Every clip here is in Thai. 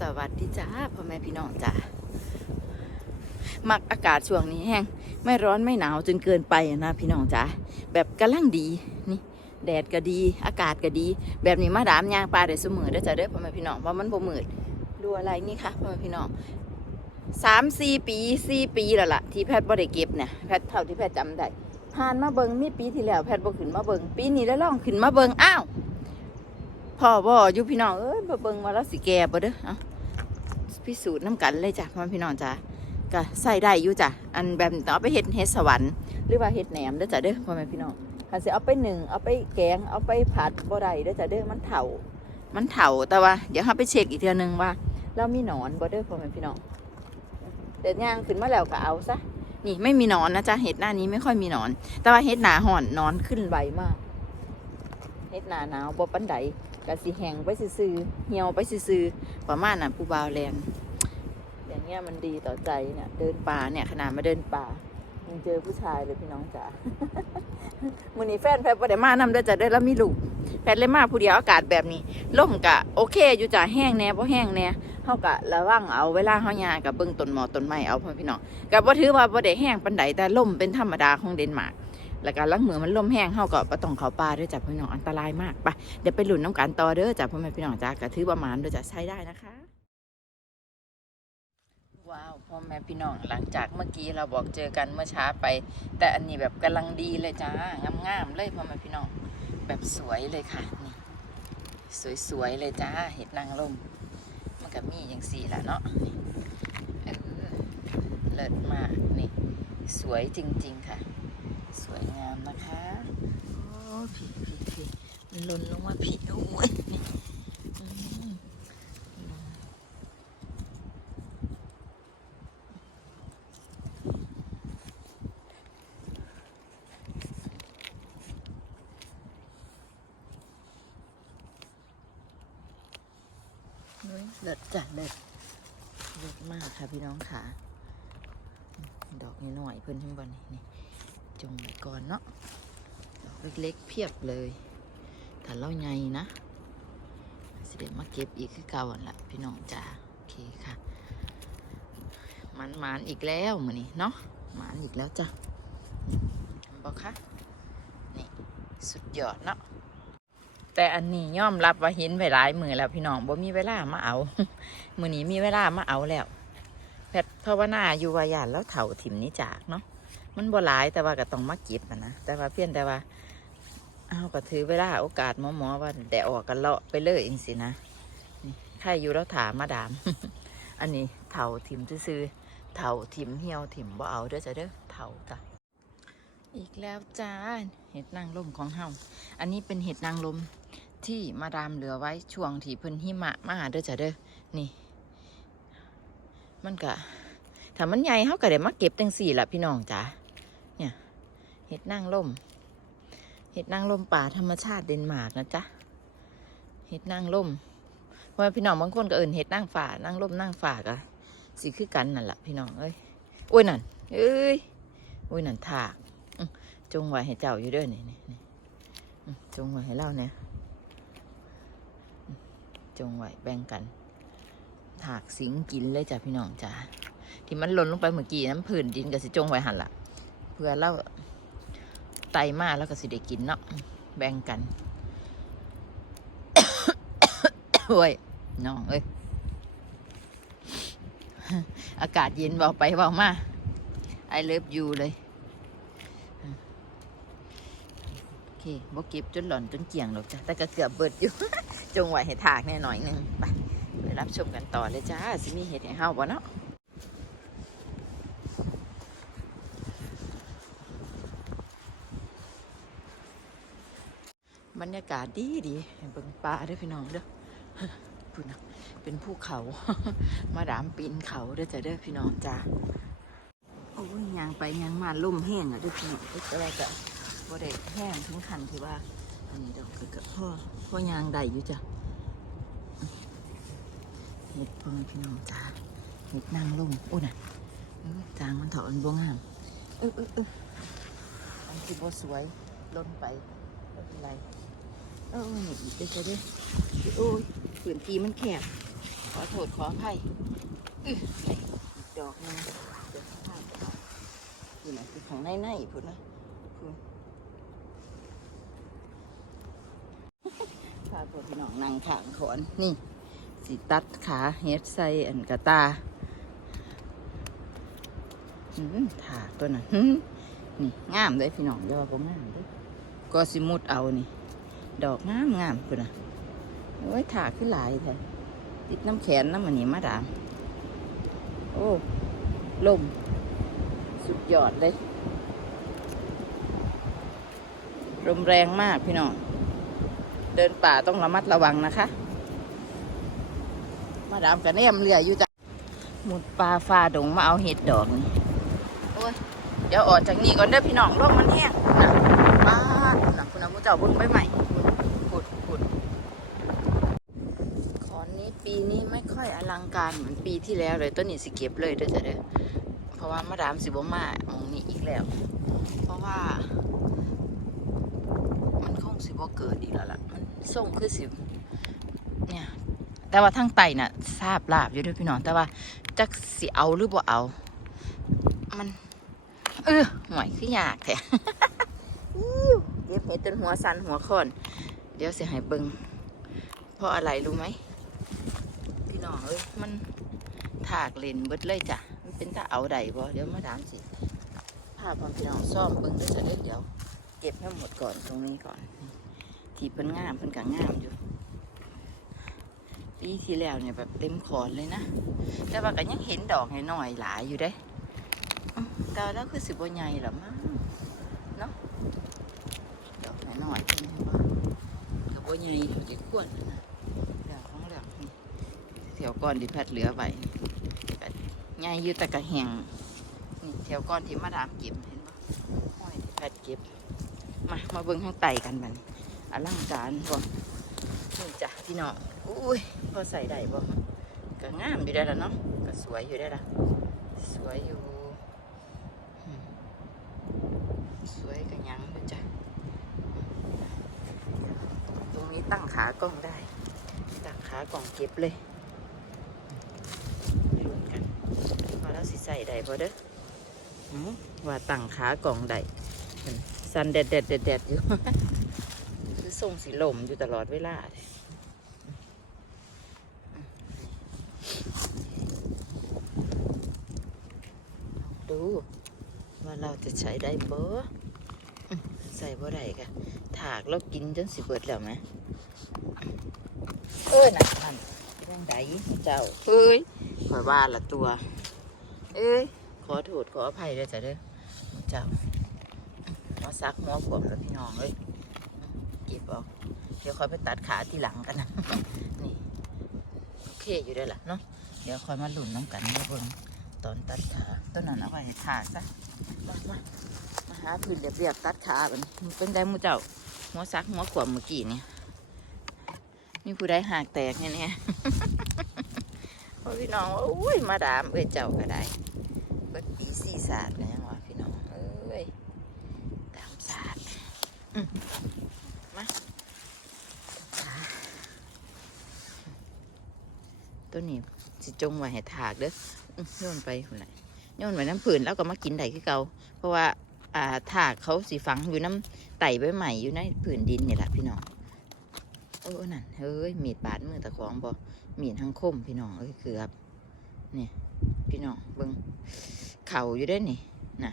สวัสดีจ้าพ่อแม่พี่น้องจ้ามักอากาศช่วงนี้แห้งไม่ร้อนไม่หนาวจนเกินไปนะพี่น้องจ้าแบบกำลังดีนี่แดดก็ดี อากาศก็ดี แบบนี้มาดามยางปลาได้เสมอเด้จ้าเด้อพ่อแม่พี่น้องเพราะมันบ่มืดดูอะไรนี่คะพ่อแม่พี่น้องสามสี่ปีสี่ปีแล้วล่ะที่แพทย์บ่ได้เก็บเนี่ยแพทย์เท่าที่แพทย์จำได้ผ่านมาเบิงมีปีที่แล้วแพทย์บ่ขึ้นมาเบิงปีนี้แล้วลองขึ้นมาเบิงอ้าว พ่อบ่อยู่พี่น้องเอ้ยบ่เบิ่งว่าเราสิแก่บ่เด้อเอาพิสูจน์น้ำกันเลยจ้ะพ่อพี่น้องจ้ะก็ใส่ได้อยู่จ้ะอันแบบเอาไปเฮ็ดเฮ็ดสวรรค์หรือว่าเฮ็ดแหนมเด้อจ้ะเด้อพ่อแม่พี่น้องคันสิเอาไปหนึ่งเอาไปแกงเอาไปผัดบ่ได้เด้อจ้ะเด้อมันเฒ่ามันเฒ่าแต่ว่าเดี๋ยวเฮาไปเช็คอีกเทื่อนึงว่า เรามีหนอนบ่เด้อพ่อแม่พี่น้องเดี๋ยวย่างขึ้นมาแล้วก็เอาซะนี่ไม่มีหนอนนะจ๊ะเห็ดหน้านี้ไม่ค่อยมีหนอน แต่ว่าเห็ดหนาห่อนนอนขึ้นไวมากเห็ดหนาหนาวบ่ปันใด กะสิแห้งไปซื่อๆเหี่ยวไปซื่อๆประมาณน่ะผู้บ่าวแลนอย่างเงี้ยมันดีต่อใจเนี่ยเดินป่าเนี่ยขนาดมาเดินป่ายังเจอผู้ชายเลยพี่น้องจ๋ามือนี้แฟนแพทย์บ่ได้มานำด้วยจ้ะเด้แล้วมีลูกแพทย์เลยมาผู้เดียวอากาศแบบนี้ล่มกะโอเคอยู่จ้ะแห้งแน่บ่แห้งแน่เฮากะระวังเอาเวลาเฮายากับเบิ่งต้นหมอต้นไม้เอาพ่อพี่น้องก็บ่ถือว่าบ่ได้แห้งปานใดแต่ล่มเป็นธรรมดาของเดนมาร์ก แล้วก็ลังมือมันล่มแห้งเฮาก็บ่ต้องเขาป่าด้วยจ้ะพี่น้องอันตรายมากไปเดี๋ยวไปหลุนน้ำกันต่อเด้อจ้ะพ่อแม่พี่น้องจ้ากระถือประมาณเด้อจ้ะใช้ได้นะคะ ว้าวพ่อแม่พี่น้องหลังจากเมื่อกี้เราบอกเจอกันเมื่อเช้าไป แต่อันนี้แบบกำลังดีเลยจ้างามๆเลยพ่อแม่พี่น้องแบบสวยเลยค่ะนี่สวยๆเลยจ้าเห็ดนางลมมันก็มีอย่างสี่ละเนาะเลิศมากนี่ สวยจริง ๆ ค่ะ สวยงามนะคะ โอ้พี่พี่พี่มันหล่นลงมาพี่โอ้ยนี่เลิศจ้ะเลิศเลิศมากค่ะพี่น้องค่ะ ดอกนี้หน่อยเพิ่นทั้งบนนี่นี่ จงไว้ก่อนเนาะดอกเล็กๆเพียบเลยถ้าเล่าใหญ่นะสิเดมาเก็บอีกคือเก่าหั่นละพี่น้องจ้าโอเคค่ะ มันหมานอีกแล้วมือนี้เนาะหมานอีกแล้วจ้ะบอกค่ะนี่สุดยอดเนาะแต่อันนี้ย่อมรับว่าเห็นไปหลายมือแล้วพี่น้องบ่มีเวลามาเอามือนี้มีเวลามาเอาแล้วแพทภาวนาอยู่วายานแล้วเถาถิ่มนี้จากเนาะ มันบ่หลายแต่ว่าก็ต้องมาเก็บอะนะแต่ว่าเพี้ยงแต่ว่าเอาก็ถือเวลาโอกาสหมอหมอว่าแดออกกันเลาะไปเลยเองสินะนี่ใครอยู่แล้วถามมาดาม อันนี้เถาถิ่มซื้อเถาถิ่มเหี่ยวถิ่มบ่เอาเด้อจ้ะเด้อเถาจ้ะอีกแล้วจ้าเห็ดนางลมของเฮาอันนี้เป็นเห็ดนางลมที่มาดามเหลือไว้ช่วงที่เพิ่นหิมะมาเด้อจ้ะเด้อนี่ มันก็ถ้ามันใหญ่เขาก็ได้มาเก็บจังสี่ละพี่น้องจ๋า เห็ดนางลมเห็ดนางลมป่าธรรมชาติเดนมาร์กนะจ๊ะ เห็ดนางลมเพราะว่าพี่น้องบางคนก็เอินเห็ดนางฝ่านางลมนางฝ่ากะสิคือกันนั่นแหละพี่น้องเอ้ยโอ้ยนั่นเอ้ยโอ้ยนั่นถากจงไว้ให้เจ้าอยู่เด้อนี่นี่นี่จงไว้ให้เล่าเนี่ยจงไว้แบ่งกัน ถากสิงกินเลยจ้ะพี่น้องจ้าที่มันหล่นลงไปเมื่อกี้น้ำผื่นดินก็สิจงไว้หันละเพื่อเรา ไตมาแล้วก็สิได้กินเนาะแบ่งกันโอ้ยน้องเอ้ยอากาศเย็นเบาไปเบามาไอเลิฟยูเลยโอเคบ่เก็บจนหล่อนจนเกี่ยงหรอกจ้ะแต่ก็เกือบเบิดอยู่ จงไว้ให้ถากแน่หน่อยหนึงไปไปรับชมกันต่อเลยจ้าสิมีเห็ดให้เฮาบ่เนาะ บรรยากาศดีดีให้เบิ่งป่าเด้วยพี่น้องเด้อพูดนะเป็นภูเขา มาดามปีนเขาเด้อจ้ะเด้อพี่น้องจ้าโอ้ยยางไปยางมาล่มแห้งอะเด้อพี่น้องเด้อแต่ว่าก็บ่ได้แห้งถึงขั้นที่ว่าอันนี้ดอกก็ก็พ่อพ่อยางได้อยู่จ้ะเห็ดพ่อแม่พี่น้องจ้าเห็ดนางลมโอ้น่ะเออจางมันเถาะมันบ่งามเออเออเอออันที่บ่สวยล้นไปไม่เป็นไร เออนี่อีกเด้อจ้ะเด้อโอ้ยผืนทีมันแคบ ขอโทษขออภัยอื้อไหนอีกดอกหนึงเดี๋ยวข้างไปเอาอยู่ไหนคือของในในๆพุ่นนะพุ่นพาพวกพี่น้องนั่งขางขอนนี่สิตัดขาเฮ็ดใส่อันกระตาอืมถากตัวนั้นหืมนี่งามเลยพี่น้องเดี๋ยวว่าผมงามเด้อก็สิมุดเอานี่ ดอกงามงามพุ่นะโอ้ยถาขึ้นหลายแท้ติดน้ำแขนน้ำมันนี่มาดาม โอ้ลมสุดยอดเลยลมแรงมากพี่น้อง เดินป่าต้องระมัดระวังนะคะ มาดามกันแนมเรืออยู่จ้ะหมุดปลาฟ้าดงมาเอาเห็ดดอกนี่โอ้ยเดี๋ยวออกจากนี่ก่อนเด้อพี่น้องร่มมันแห้งนะป้าดนะคุณอาผู้เจ้าบุญไปใหม่ขุดขุดขอนนี้ ปีนี้ไม่ค่อยอลังการเหมือนปีที่แล้วเลยต้นนี้สิเก็บเลยเด้อจ้ะเด้อเพราะว่ามาดามสิบมาหมองนี้อีกแล้ว เพราะว่า มันคงสิบ่เกิดอีกแล้วล่ะมันส่งคือสิเนี่ยแต่ว่าทั้งไตน่ะทราบลาบอยู่ด้วยพี่น้องแต่ว่าจักสิเอาหรือบ่เอา มัน เออหวยคือยากแท้เก็บเห็ดจนหัวสันหัวคอน เดี๋ยวเสิให้เบิงเพราะอะไรรู้ไหม องเอ้ยมันถากเลนเบิดเลยจ้ะ มันเป็นตาเอาใดบ่เดี๋ยวมาถามสิภาพของพี่น้องซ่อมเบิงด้วยจะได้เดี๋ยว เก็บให้หมดก่อนตรงนี้ก่อน ที่เพิ่นงามเพิ่นก็งงามอยู่ปีที่แล้วเนี่ยแบบเต็มขอนเลยนะ แต่ว่าก็ยังเห็นดอกน้อยหลายอยู่เด้แต่แล้วคือสิบใหญ่หรอมั้งเนาะดอกน้อยๆเป็นบ่กับบ่ใหญ่เดี๋ยวจะขวนนะเรื่องของเรื่องนี่เที่ยวก้อนที่แพทเหลือไว้ก็ใหญ่อยู่แต่ก็แหงนี่เที่ยวก้อนที่มาดามเก็บเห็นบ่ห้อยที่แพทเก็บ มามาเบิ่งข้างใต้กันบันอลังการบ่นี่จ้ะพี่น้องอุ้ยพอใส่ได้บ่ก็งามอยู่ได้ล้วเนาะก็สวยอยู่ได้ละสวยอยู่ สวยกันยังอยู่จ้ะตรงนี้ตั้งขากล้องได้ ตั้งขากล้องเก็บเลยลุ้นกันว่าเราสิใส่ ได้บ่เด้อหืมว่าตั้งขากล้องได้สันแดดแดดแดดแดดอยู่คือส่งสีลมอยู่ตลอดเวลาเลยดูว่าเราจะใช้ได้บ่อื้อใส่บ่ได้กะถากแล้วกินจนสิเบิดแล้วไหมเอ้ยน่ะมันเรื่องใดเจ้าเอ้ยขอยว่าละตัว เอ้ยขอโทษขออภัยด้วยจ้ะเด้อเจ้ามาซักหัวผมแล้วพี่น้องเลยเก็บเอาเดี๋ยวค่อยไปตัดขาที่หลังกันนะนี่โอเคอยู่ได้ละเนาะเดี๋ยวค่อยมาหลุนน้ำกันนะเบิ่งตอนตัดขาต้นนั้นเอาไว้ขาซะมามามาหาพื้นเรียบๆตัดขาบัดนเป็นไดหมูเจ้าหัวซักหัวขวมเมื่อกี้นี่มีผู้ใดหักแตกเนี่ๆโอ้ย พี่น้องว่าอุ้ยมาดามเอ้ยเจ้าก็ได้เบิดปีสี่ศาสตร์กันยังวะพี่น้องเอ้ยตามศาสตร์มาตัวนี้สิจงไว้ให้ถากเด้ออื้อโยนไปคนไหนโยนไว้น้ำผืนแล้วก็มากินได้คือเก่าเพราะว่าอ่าถากเขาสีฝังอยู่น้ำไต่ใบใหม่อยู่ในผืนดินนี่แหละพี่น้องโอ้นั่นเฮ้ยมีดบาดมือตะของบ่ มีดทั้งคมพี่น้องเอ้ยเกือบนี่พี่น้องเบิ่งเข่าอยู่ได้นี่นะ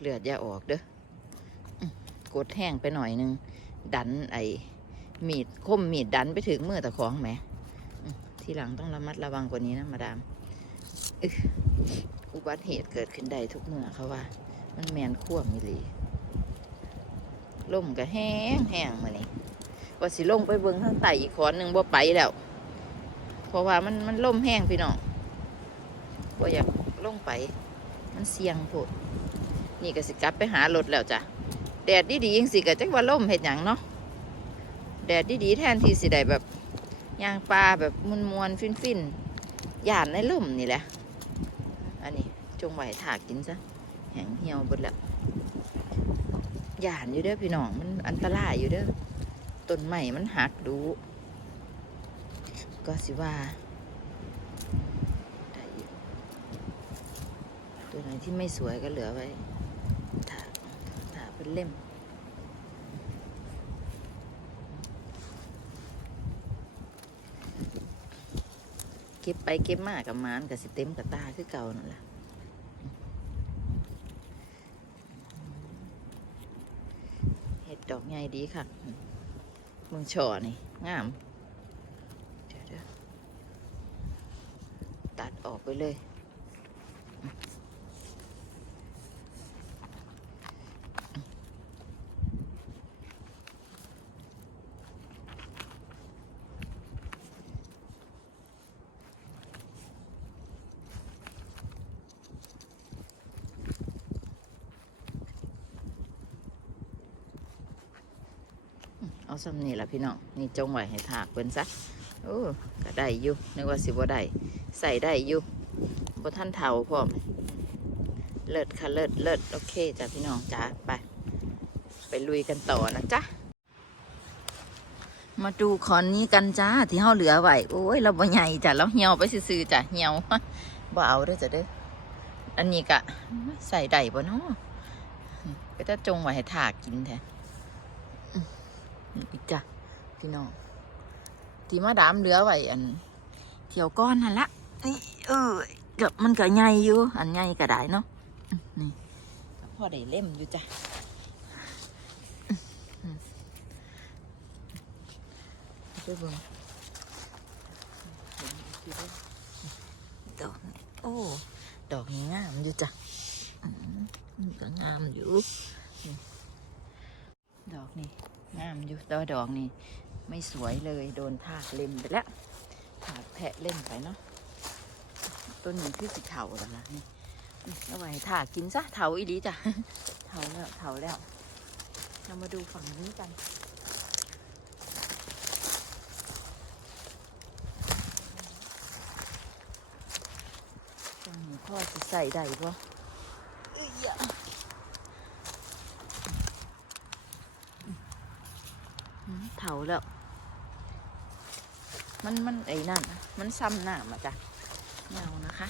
เลือดอย่าออกเด้อกดแห้งไปหน่อยนึง ดันไอ้มีดคมมีดดันไปถึงมือตะของแหมทีหลังต้องระมัดระวังกว่านี้นะมาดามอุบัติเหตุเกิดขึ้นได้ทุกเมื่อเขาว่า มันแมนขั้วมิลีล่มก็แห้งแห้งมานี่ว่าสิลงไปเบิ้งข้างใต้อีกขอนหนึ่งบ่ไปแล้ว เพราะว่ามันมันล่มแห้งพี่น้องว่าอยากลงไป มันเสี่ยงโพดนี่ก็สิกลับไปหารถแล้วจ้ะแดดดีๆยังสิกะจักว่าล่มเห็ดหยังเนาะแดดดีๆแทนที่สิได้แบบย่างปลาแบบมวนมวนๆฟินฟินๆย่านในล่มนี่แหละ อันนี้จงไว้ถากกินซะแห้งเหี่ยวเบดแล้วย่านอยู่เด้อพี่น้องมันอันตรายอยู่เด้อต้นใหม่มันหักดู ก็สิว่าได้อีกตัวไหนที่ไม่สวยก็เหลือไว้ถากถาเป็นเล่มเก็บไปเก็บมากับมานกับสิเต็มกับตาคือเก่านั่นแหละเห็ดดอกใหญ่ดีค่ะมึงช่อนี่ งาม เลย เอาสำนี่ละพี่น้อง นี่จงไว้ให้ถากเปิ้นซะโอ้ก็ได้อยู่นึกว่าสิบ่ได้ใส่ได้อยู่ บท่านเฒ่าพร้อมเลิศค่ะเลิศเลิศโอเคจ้ะพี่น้องจ้าไป ไปลุยกันต่อนะจ๊ะมาดูขอนนี้กันจ้าที่เฮาเหลือไว้โอ้ยเราบ่ใหญ่จ้ะเราเหี่ยวไปซื่อๆจ้ะเหี่ยวบ่เอาเด้อจ้ะเด้ออันนี้กะใส่ได้บ่เนาะก็จะจงไว้ให้ถากกินแท้นี่อีกจ้ะพี่น้องที่มาดามเหลือไว้อันเที่ยวก้อนนั่นละนี่เออ กับมันก็ใหญ่อยู่ อันใหญ่ก็ได้เนาะอืมนี่ก็พอได้เล่มอยู่จ้ะอืมไปเบิ่งดอกนี่โอ้ดอกนี้งามอยู่จ้ะอืมนี่ก็งามอยู่นี่ดอกนี่งามอยู่แตัวาดอกนี่ไม่สวยเลยโดนทากเล่มไปแล้วถากแพะเล่มไปเนาะ ต้นนี้คือสีเถาแล้วล่ะนี่นี่เอาไว้ถากกินซะเถาอีดีจ้ะเถาแล้วเถาแล้วเรามาดูฝั่งนี้กันฝั่งนี้พ่อจะใส่ได้ปะเอ้ยอะอืมเผาแล้ว มันมันไอ้นั่นน่ะมันซ้ำหน้ามาจ้ะ เงานะคะ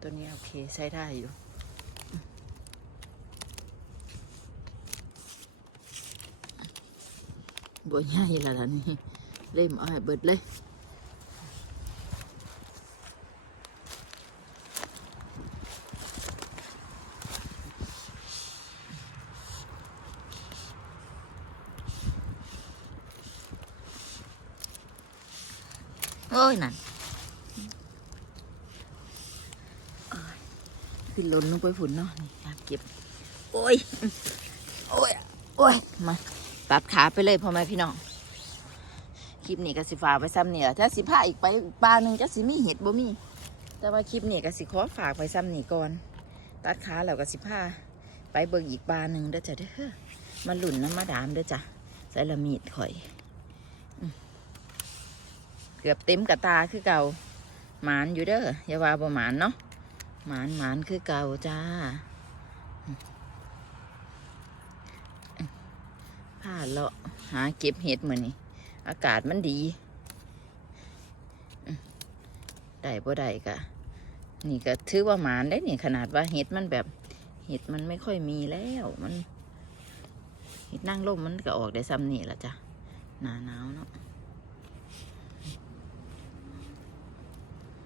ตัวนี้โอเคใช้ได้อยู่บัวใหญ่ละล่ะนี่เล่มอาให้เบิดเลย โอ้ย นั่นโอ้ยขึ้นล้นลง ไปฝุ่นเนาะนี่เก็บ โอ้ย โอ้ย โอ้ย มาตัดขาไปเลยพ่อแม่พี่น้อง คลิปนี้ก็สิฝากไปซ้ำเนี่ยถ้าสิพาอีกไปปลาหนึ่งจะสิมีเห็ดบ่มี แต่ว่าคลิปนี้ก็สิขอฝากไปซ้ำนี่ก่อน ตัดขาแล้วก็สิพาไปเบิ่งอีกปลาหนึ่งเด้อจ้ะเด้อมาหลุ่นน้ำมาดามเด้อจ้ะใส่ละมีดข่อย เกือบเต็มกระตาคือเก่าหมานอยู่เด้ออย่าว่าบ่หมานเนาะ หมานหมานคือเก่าจ้า ผ้าเลาะหาเก็บเห็ดมือนี่อากาศมันดี ได้บ่ได้กะ นี่ก็ถือว่าหมานได้นี่ขนาดว่าเห็ดมันแบบเห็ดมันไม่ค่อยมีแล้วมันเห็ดนั่งร่มมันก็ออกได้ซ้ำนี่ละจ้ะหนาหนาวเนาะ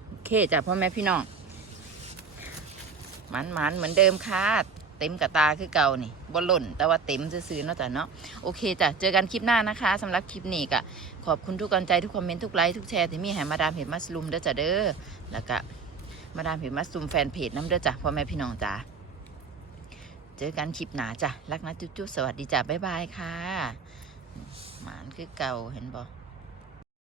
โอเคจ้ะพ่อแม่พี่น้อง มันมันเหมือนเดิมค่ะเต็มกระตาคือเก่านี่บ่หล่น แต่ว่าเต็มซื่อๆเนาะจ้ะเนาะโอเคจ้ะเจอกันคลิปหน้านะคะสำหรับคลิปนี้ก็ขอบคุณทุกกำลังใจทุกคอมเมนต์ทุกไลค์ทุกแชร์ที่มีให้มาดามเห็ดมัสลุมเด้อจ้ะเด้อแล้วก็มาดามเห็ดมัสลุมแฟนเพจน้ำเด้อจ้ะพ่อแม่พี่น้องจ้ะเจอกันคลิปหน้าจ้ะรักนะจุ๊บๆสวัสดีจ้ะบ๊ายบายค่ะหมานคือเก่าเห็นบ่